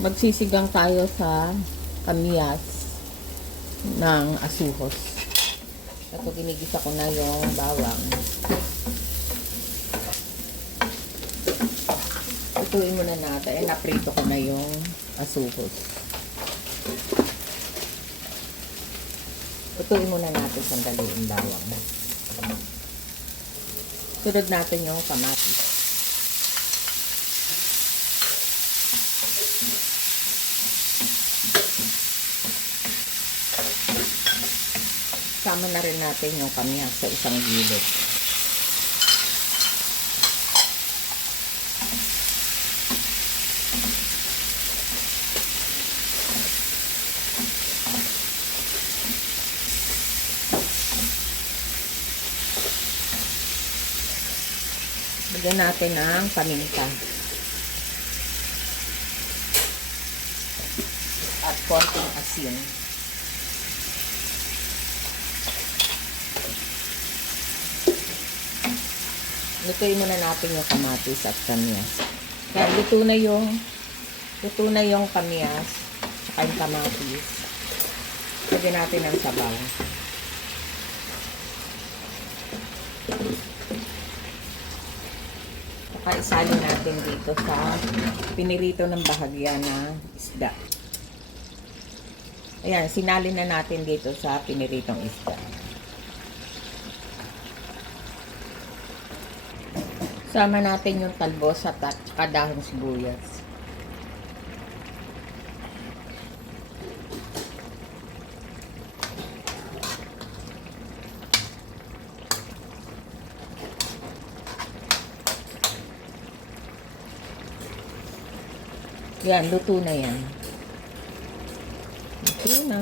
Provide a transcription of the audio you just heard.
Magsisigang tayo sa kamyas ng asuhos. Ito, ginigisa ko na yung bawang. Ituin muna natin. Naprito ko na yung asuhos. Ituin muna natin sandali yung bawang. Sunod natin yung kamatis. Sama na rin natin yung kamyas sa isang gilid. Lagyan natin ng paminta. At konting asin. Lutuin muna natin yung kamatis at kamyas. Kaya luto na yung kamyas at yung kamatis. Lagyan natin ng sabaw. Saka isalin natin dito sa pinirito ng bahagya na isda. Ayan, sinalin na natin dito sa piniritong isda. Sama natin yung talbos at dahong sibuyas. Yan, luto na yan. Luto na.